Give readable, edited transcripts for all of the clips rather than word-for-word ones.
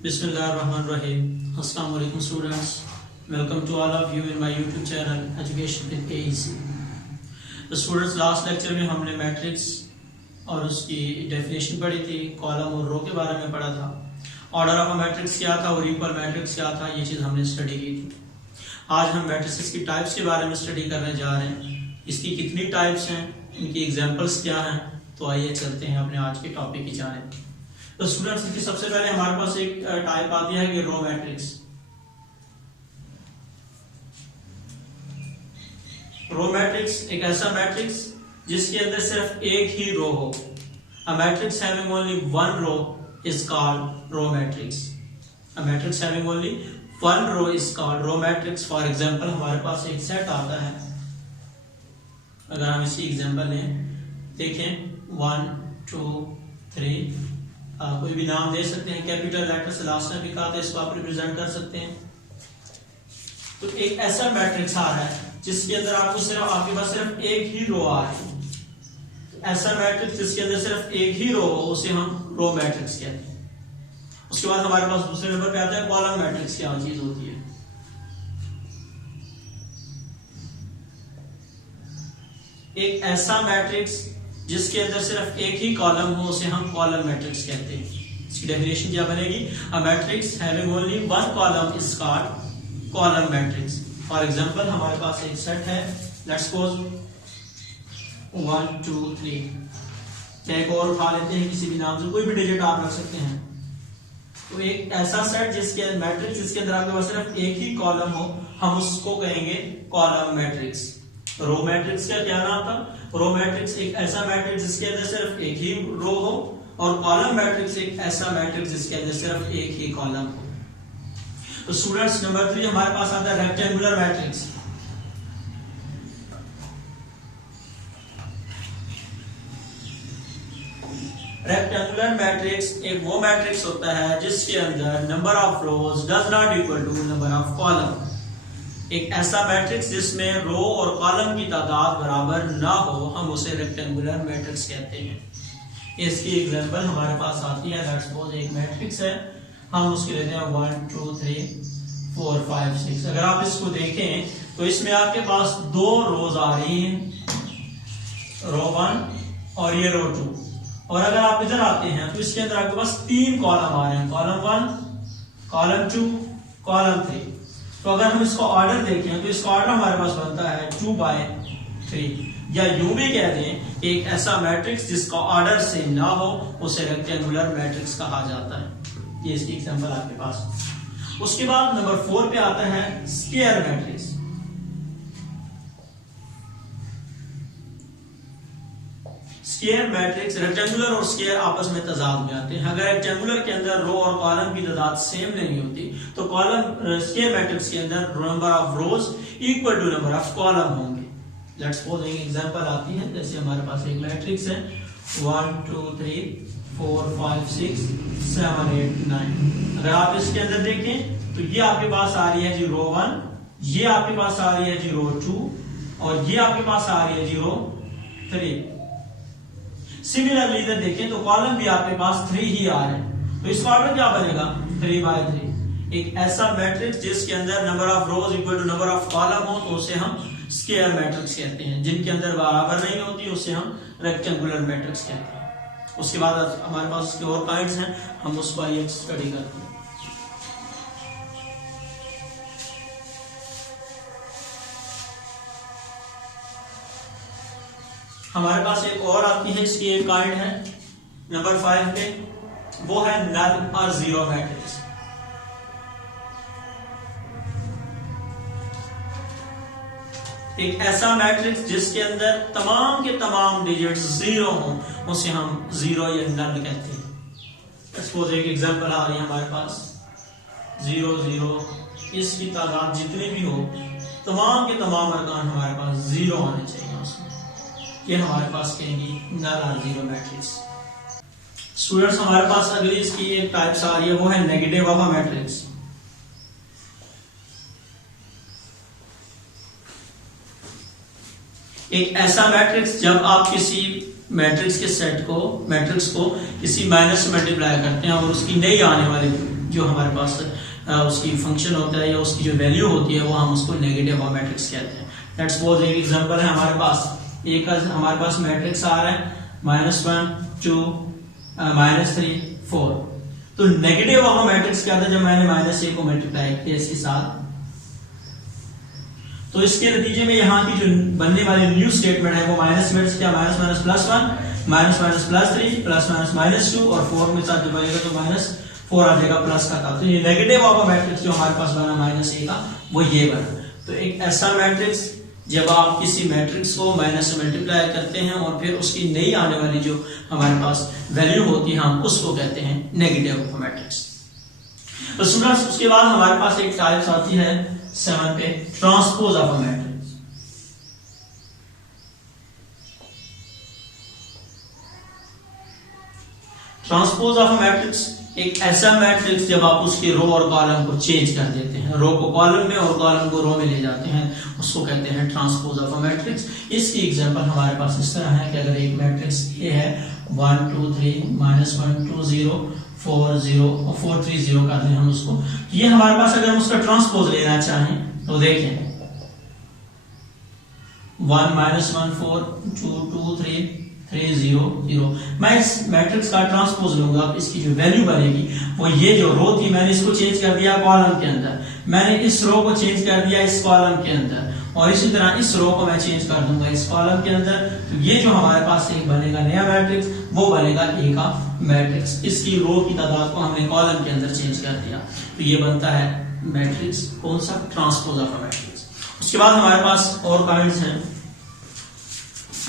Bismillahirrahmanirrahim. Assalamu alaikum students. Welcome to all of you in my YouTube channel Education with AEC. तो students last lecture में हमने matrix और उसकी definition पढ़ी थी, कॉलम और रो के बारे में पढ़ा था, ऑर्डर ऑफ अ मैट्रिक्स क्या था और इक्वल मैट्रिक्स क्या था, ये चीज़ हमने स्टडी की थी। आज हम मैट्रिक्स की टाइप्स के बारे में स्टडी करने जा रहे हैं। इसकी कितनी टाइप्स हैं, इनकी एग्जाम्पल्स क्या हैं, तो आइए चलते हैं अपने आज के टॉपिक की जानिब। तो स्टूडेंट्स इसकी सबसे पहले हमारे पास एक टाइप आती है कि रो मैट्रिक्स। रो मैट्रिक्स एक ऐसा मैट्रिक्स जिसके अंदर सिर्फ एक ही रो हो। A matrix having only one row is called row matrix. A matrix having only one row is called row matrix. For example हमारे पास एक सेट आता है, अगर हम इसी एग्जांपल लें, देखें 1 2 3, कोई भी नाम दे सकते हैं, कैपिटल लेटर से लास्ट में भी कहा था, इसको आप रिप्रेजेंट कर सकते हैं। तो एक ऐसा मैट्रिक्स आ रहा है जिसके अंदर आपके पास सिर्फ एक ही रो आ रही है। ऐसा मैट्रिक्स जिसके अंदर सिर्फ एक ही रो हो उसे हम रो मैट्रिक्स कहते हैं। उसके बाद हमारे पास दूसरे नंबर पे आता है कॉलम मैट्रिक्स। क्या चीज होती है? एक ऐसा मैट्रिक्स जिसके अंदर सिर्फ एक ही कॉलम हो उसे हम कॉलम मैट्रिक्स कहते हैं। इसकी डेफिनेशन क्या बनेगी? अ matrix having only one column is called column matrix. For example हमारे पास एक सेट है, लेट्स सपोज 1 2 3। एक और उठा लेते हैं, किसी भी नाम से कोई भी डिजिट आप रख सकते हैं। तो एक ऐसा सेट जिसके मैट्रिक्स जिसके अंदर आपके पास सिर्फ एक ही कॉलम हो, हम उसको कहेंगे कॉलम मैट्रिक्स। रो मैट्रिक्स का क्या नाम था? रो मैट्रिक्स एक ऐसा मैट्रिक्स जिसके अंदर सिर्फ एक ही रो हो, और कॉलम मैट्रिक्स एक ऐसा मैट्रिक्स जिसके अंदर सिर्फ एक ही कॉलम हो। तो स्टूडेंट्स नंबर 3 हमारे पास आता है रेक्टेंगुलर मैट्रिक्स। रेक्टेंगुलर मैट्रिक्स एक वो मैट्रिक्स होता है जिसके अंदर number of rows does not equal to number of column. एक ऐसा मैट्रिक्स जिसमें रो और कॉलम की तादाद बराबर ना हो, हम उसे रेक्टेंगुलर मैट्रिक्स कहते हैं। इसकी एग्जांपल हमारे पास आती है, लेट्स सपोज एक मैट्रिक्स है, हम उसके लेते हैं 1 2 3 4 5 6। अगर आप इसको देखें तो इसमें आपके पास दो रोज आ रही हैं, रो 1 और ये रो 2। और अगर आप इधर आते हैं तो इसके अंदर आपके पास तीन कॉलम आ रहे हैं, कॉलम 1 कॉलम 2 कॉलम 3। तो अगर हम इसको ऑर्डर देखें तो इसका ऑर्डर हमारे पास बनता है 2/3, या यूं भी कह दें एक ऐसा मैट्रिक्स जिसका ऑर्डर से ना हो उसे रेक्टेंगुलर मैट्रिक्स कहा जाता है। ये इसकी एग्जांपल आपके पास। उसके बाद नंबर 4 पे आता है square matrix. Square matrix, rectangular और स्क्वायर आपस में तजाद में आते हैं। अगर रेक्टेंगुलर के अंदर रो और कॉलम की तादाद सेम नहीं होती तो स्क्वायर मैट्रिक्स के अंदर number of rows equal to number of column होंगे। लेट्स सपोज एक एग्जांपल आती है, जैसे हमारे पास एक मैट्रिक्स है 1 2 3 4 5 6 7 8 9। अगर आप इसके अंदर देखें तो ये आपके पास आ रही है जी रो 1, ये आपके पास आ रही है जी रो 2, और ये आपके पास आ रही है जी रो 3। सिमिलरली इधर देखें तो कॉलम भी आपके पास 3 ही आ रहे हैं, तो इसका ऑर्डर क्या बनेगा? 3/3। एक ऐसा मैट्रिक्स जिसके अंदर number of rows equal to number of column हो तो उसे हम स्क्वायर मैट्रिक्स कहते हैं। जिनके अंदर बराबर नहीं होती उसे हम रेक्टेंगुलर मैट्रिक्स कहते हैं। उसके बाद हमारे पास उसके और काइंड्स हैं, हम उसको आइए स्टडी करते हैं। हमारे पास एक और आती है, इसकी एक काइंड है नंबर 5 पे, वो है नल और जीरो मैट्रिक्स। एक ऐसा मैट्रिक्स जिसके अंदर तमाम के तमाम डिजिट्स जीरो हों उसे हम जीरो या नल कहते हैं। सपोज एक एग्जांपल आ रही है हमारे पास 0 0, इसकी तादाद जितनी भी हो तमाम के तमाम अरकान हमारे पास जीरो होने चाहिए उसमें, ये हमारे पास कहेंगे नल और जीरो मैट्रिक्स। स्टूडेंट्स हमारे पास अगली इसकी एक टाइप्स आ रही है, वो है नेगेटिव ऑफ अ मैट्रिक्स। एक ऐसा मैट्रिक्स जब आप किसी मैट्रिक्स को किसी माइनस से मल्टीप्लाई करते हैं और उसकी नई आने वाली जो हमारे पास उसकी फंक्शन होता है या उसकी जो वैल्यू होती है वो हम उसको नेगेटिव ऑफ मैट्रिक्स कहते हैं। लेट्स सपोज एक एग्जांपल है हमारे पास मैट्रिक्स आ रहा है -1 2 -3 4। तो नेगेटिव ऑफ मैट्रिक्स क्या था, जब मैंने -1 को मल्टीप्लाई किया इसके साथ, तो इसके नतीजे में यहाँ की जो बनने वाली न्यू स्टेटमेंट है वो माइनस में क्या +1 -+3 +-2 और 4 में साथ जब बनेगा तो -4 आ जाएगा प्लस का था। तो ये नेगेटिव ऑफ मैट्रिक्स जो हमारे पास बना -1 का वो ये बना। तो एक ऐसा मैट्रिक्स जब आप किसी मैट्रिक्स को माइनस से मल्टीप्लाई करते हैं और फिर उसकी नई आने वाली जो हमारे पास वैल्यू होती है हम उसको कहते हैं नेगेटिव ऑफ मैट्रिक्स। तो स्टूडेंट्स उसके बाद हमारे पास एक टाइप्स आती है 7 पे, transpose of a matrix. Transpose of a matrix एक ऐसा मैट्रिक्स जब आप उसके रो और कॉलम को चेंज कर देते हैं, रो को कॉलम में और कॉलम को रो में ले जाते हैं, उसको कहते हैं ट्रांसपोज ऑफ अ मैट्रिक्स। इसकी एग्जांपल हमारे पास इस तरह है कि अगर एक मैट्रिक्स ये है 1 2 3 -1 2 0 4 0 और 4 3 0 कर दें हम उसको, ये हमारे पास अगर हम उसका ट्रांसपोज लेना चाहें तो देखें 1 -1 4 2 2 3 3 0 0। मैं इस मैट्रिक्स का ट्रांसपोज लूंगा, इसकी जो वैल्यू बनेगी वो ये जो रो थी मैंने इसको चेंज कर दिया कॉलम के अंदर, मैंने इस रो को चेंज कर दिया इस कॉलम के अंदर, और इसी तरह इस रो को मैं चेंज कर दूंगा इस कॉलम के अंदर। तो ये जो हमारे पास एक बनेगा नया मैट्रिक्स वो बनेगा ए का मैट्रिक्स। इसकी रो की तादाद को हमने कॉलम के अंदर चेंज कर दिया, तो ये बनता है मैट्रिक्स कौन सा, ट्रांसपोज ऑफ अ मैट्रिक्स। उसके बाद हमारे पास और काइंड्स हैं,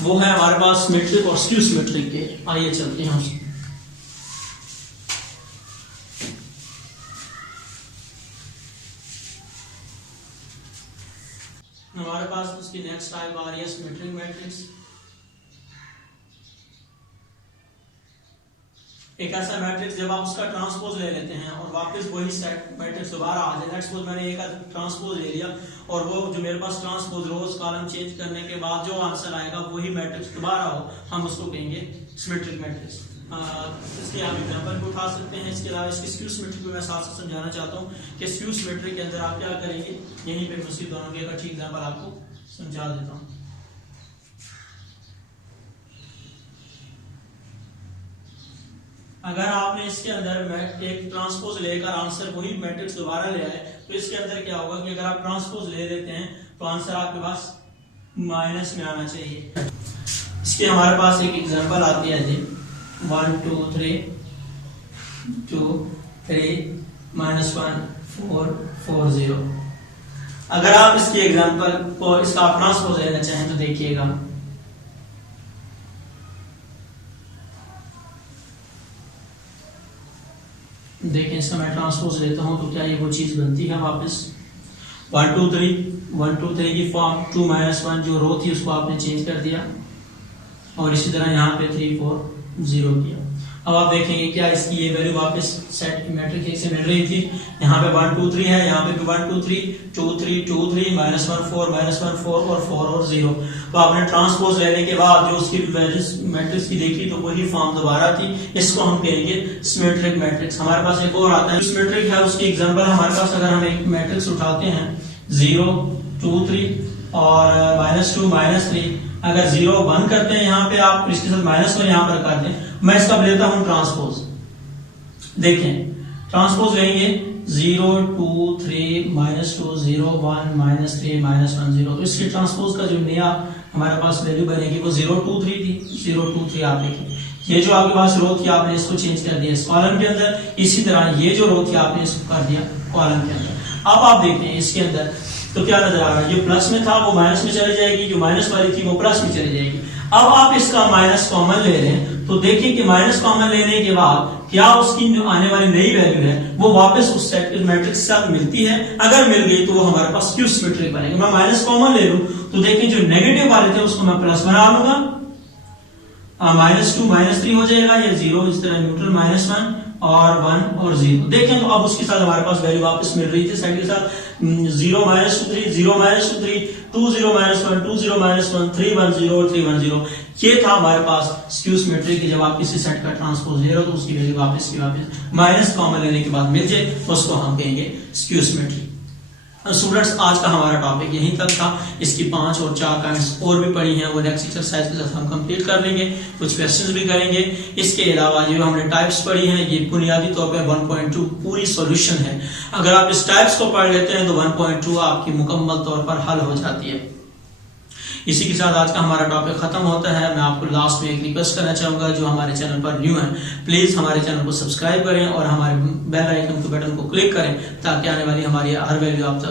वो है हमारे पास सिमेट्रिक और स्क्यू सिमेट्रिक के। आइए चलते हैं उसको। हमारे पास उसकी नेक्स्ट टाइप आ रही है सिमेट्रिक मैट्रिक्स। एक ऐसा मैट्रिक्स जब आप उसका ट्रांसपोज ले लेते हैं और वापस वही सेट मैट्रिक्स दोबारा आ जाए। लेट्स सपोज मैंने एक ट्रांसपोज ले लिया और वो जो मेरे पास ट्रांसपोज रोज कॉलम चेंज करने के बाद जो आंसर आएगा वही मैट्रिक्स दोबारा हो, हम उसको कहेंगे सिमेट्रिक मैट्रिक्स। इसके आप एग्जांपल भी उठा सकते हैं। इसके अलावा इसकी स्क्यू सिमेट्रिक में मैं साथ साथ समझाना चाहता हूँ कि स्क्यू सिमेट्रिक के अंदर आप क्या करेंगे, यहीं पे मैं दोनों के एक अच्छी एग्जांपल आपको समझा देता हूँ। अगर आपने इसके अंदर एक ट्रांसपोज लेकर आंसर वही मैट्रिक्स दोबारा ले आए तो इसके अंदर क्या होगा कि अगर आप ट्रांसपोज ले लेते हैं तो आंसर आपके पास माइनस में आना चाहिए। इसके हमारे पास एक एग्जांपल आती है जी 1 2 3 2 3 -1 4 4 0। अगर आप इसकी एग्जांपल को इसका आप ट्रांसपोज लेना चाहें तो देखिएगा देखें इसका मैं ट्रांसपोज लेता हूं तो क्या ये वो चीज बनती है वापस 1 2 3 की फॉर्म 2 -1 जो रो थी उसको आपने चेंज कर दिया और इसी तरह यहाँ पे 3 4 0 किया। अब आप देखेंगे क्या इसकी ये वैल्यू वापस सेट मैट्रिक्स से मिल रही थी। यहाँ पे 1 2 3 है, यहाँ पे भी 1 2 3 2 3 2 3 -1 4 -1 4 और 4 और 0। तो आपने ट्रांसपोज लेने के बाद जो उसकी वैल्यूज मैट्रिक्स की देखी तो वही फॉर्म दोबारा थी, इसको हम कहेंगे सिमेट्रिक मैट्रिक्स। हमारे पास एक और आता है सिमेट्रिक है, उसकी एग्जांपल हमारे पास अगर हम एक मैट्रिक्स उठाते हैं 0 2 3 और -2 -3, अगर 0 1 करते हैं यहाँ पे आप इसके साथ माइनस को यहाँ पर कर दें। मैं इसका लेता हूं ट्रांसपोज। देखें ट्रांसपोज लेंगे 0 2 3 -2 0 1 -3 -1 0। तो इसके ट्रांसपोज का जो नया हमारे पास वैल्यू बनेगी वो 0 2 3 थी। 0 2 3 आप देखें ये जो आपके पास रो थी आपने इसको चेंज कर दिया इस कॉलम के अंदर, इसी तरह ये जो रो थी आपने इसको कर दिया कॉलम के अंदर। अब आप देखें इसके अंदर तो क्या नजर आ रहा है, जो प्लस में था वो माइनस में चली जाएगी, जो माइनस वाली थी वो प्लस में चली जाएगी। अब आप इसका माइनस कॉमन ले रहे हैं तो देखिए कि माइनस कॉमन लेने के बाद क्या उसकी जो आने वाली नई वैल्यू है वो वापस उस मैट्रिक्स के साथ मिलती है। अगर मिल गई तो वो हमारे पास स्क्यू सिमेट्रिक बनेगा। मैं माइनस कॉमन ले लूं तो देखिए जो नेगेटिव वाले थे उसको मैं प्लस बना लूंगा, -2 -3 हो जाएगा, ये 0 इस तरह न्यूट्रल -1 और 1 और 0। देखें तो अब उसके साथ हमारे पास वैल्यू वापस मिल रही थी साइड के साथ 0 -2 3 0 -2 3 2 0 -1 2 0 -1 3 1 0 और 3 1 0। ये था हमारे पास स्क्यू सिमेट्री की, जब आप किसी सेट का ट्रांसपोज ले रहे हो तो उसकी वैल्यू वापस माइनस कॉमन लेने के बाद मिल जाए तो उसको हम कहेंगे स्क्यू सिमेट्री। स्टूडेंट्स, आज का हमारा टॉपिक यहीं तक था। इसकी 5 और 4 पॉइंट्स और भी पड़ी हैं, वो नेक्स्ट एक्सरसाइज के साथ हम कंप्लीट कर लेंगे, कुछ क्वेश्चंस भी करेंगे। इसके अलावा जो हमने टाइप्स पढ़ी हैं ये बुनियादी तौर पे 1.2 पूरी सॉल्यूशन है। अगर आप इस टाइप्स को पढ़ लेते हैं तो 1.2 आपकी मुकम्मल तौर पर हल हो जाती है। इसी के साथ आज का हमारा टॉपिक खत्म होता है। मैं आपको लास्ट में एक रिक्वेस्ट करना चाहूंगा, जो हमारे चैनल पर न्यू है प्लीज हमारे चैनल को सब्सक्राइब करें और हमारे बेल आइकन के बटन को क्लिक करें, ताकि आने वाली हमारी हर वीडियो आप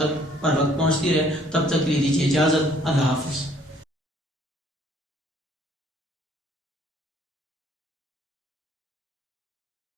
तक पर वक्त पहुंचती रहे। तब तक के लिए दीजिए इजाजत। अल्लाह हाफिज।